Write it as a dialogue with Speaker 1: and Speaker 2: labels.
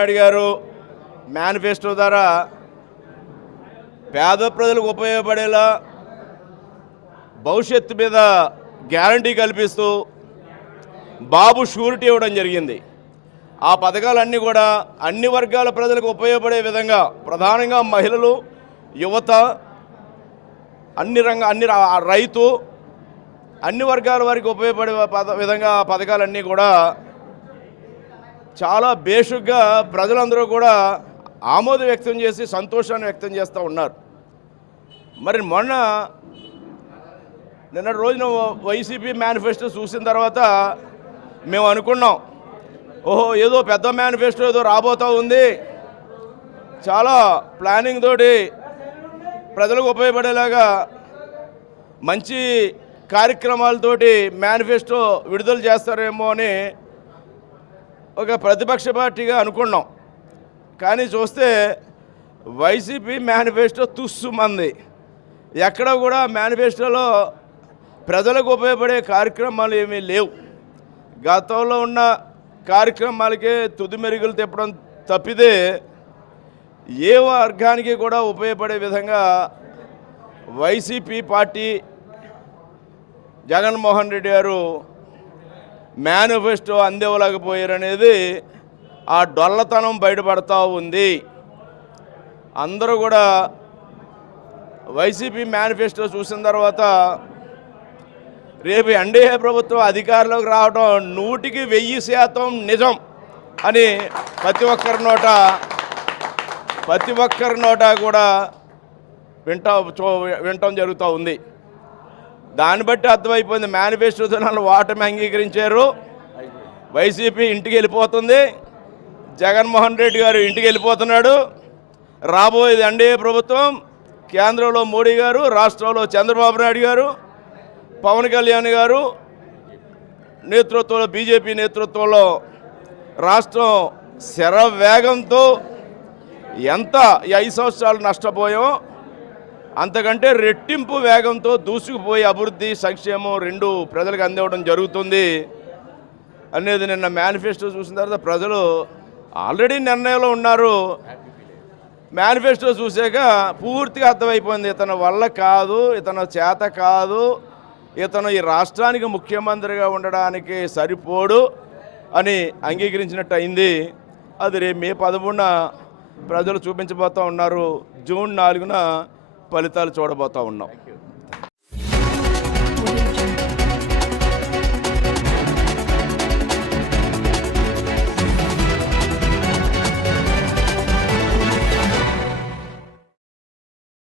Speaker 1: నాయుడు గారు మేనిఫెస్టో ద్వారా పేద ప్రజలకు ఉపయోగపడేలా భవిష్యత్తు మీద గ్యారంటీ కల్పిస్తూ బాబు షూరిటీ ఇవ్వడం జరిగింది. ఆ పథకాలన్నీ కూడా అన్ని వర్గాల ప్రజలకు ఉపయోగపడే విధంగా ప్రధానంగా మహిళలు యువత అన్ని రంగ అన్ని రైతు అన్ని వర్గాల వారికి ఉపయోగపడే పద విధంగా పథకాలన్నీ కూడా చాలా బేషుగ్గా ప్రజలందరూ కూడా ఆమోదం వ్యక్తం చేసి సంతోషాన్ని వ్యక్తం చేస్తూ ఉన్నారు. మరి మొన్న నిన్న రోజున వైసీపీ మేనిఫెస్టో చూసిన తర్వాత మేము అనుకున్నాం ఓహో ఏదో పెద్ద మేనిఫెస్టో ఏదో రాబోతూ ఉంది. చాలా ప్లానింగ్ తోటి ప్రజలకు ఉపయోగపడేలాగా మంచి కార్యక్రమాలతోటి మేనిఫెస్టో విడుదల చేస్తారేమో అని ఒక ప్రతిపక్ష పార్టీగా అనుకున్నాం. కానీ చూస్తే వైసీపీ మేనిఫెస్టో తుస్సుమంది. ఎక్కడ కూడా మేనిఫెస్టోలో ప్రజలకు ఉపయోగపడే కార్యక్రమాలు ఏమీ లేవు. గతంలో ఉన్న కార్యక్రమాలకే తుది మెరుగులు తిప్పడం తప్పితే ఏ వర్గానికి కూడా ఉపయోగపడే విధంగా వైసీపీ పార్టీ జగన్మోహన్ రెడ్డి గారు మేనిఫెస్టో అందివ్వలేకపోయారనేది ఆ డొల్లతనం బయటపడతా ఉంది. అందరూ కూడా వైసీపీ మేనిఫెస్టో చూసిన తర్వాత రేపు ఎన్డీఏ ప్రభుత్వం అధికారంలోకి రావడం నూటికి వెయ్యి శాతం నిజం అని ప్రతి ఒక్కరి నోట ప్రతి ఒక్కరి నోట కూడా వింటా చూ జరుగుతూ ఉంది. దాన్ని బట్టి అర్థమైపోయింది. మేనిఫెస్టోతో నన్ను ఓటమి అంగీకరించారు. వైసీపీ ఇంటికి వెళ్ళిపోతుంది. జగన్మోహన్ రెడ్డి గారు ఇంటికి వెళ్ళిపోతున్నాడు. రాబోయేది ఎన్డీఏ ప్రభుత్వం. కేంద్రంలో మోడీ గారు రాష్ట్రంలో చంద్రబాబు నాయుడు గారు పవన్ కళ్యాణ్ గారు నేతృత్వంలో బీజేపీ నేతృత్వంలో రాష్ట్రం శర వేగంతో ఎంత ఈ ఐదు సంవత్సరాలు నష్టపోయామో అంతకంటే రెట్టింపు వేగంతో దూసుకుపోయి అభివృద్ధి సంక్షేమం రెండు ప్రజలకు అందివ్వడం జరుగుతుంది. అనేది నిన్న మేనిఫెస్టో చూసిన తర్వాత ప్రజలు ఆల్రెడీ నిర్ణయంలో ఉన్నారు. మేనిఫెస్టో చూసాక పూర్తిగా అర్థమైపోయింది. ఇతని వల్ల కాదు ఇతను చేత కాదు ఇతను ఈ రాష్ట్రానికి ముఖ్యమంత్రిగా ఉండడానికి సరిపోడు అని అంగీకరించినట్టు అయింది అది రేపు మే పదమూడున ప్రజలు చూపించబోతూ ఉన్నారు. జూన్ నాలుగున ఫలితాలు చూడబోతూ ఉన్నాం.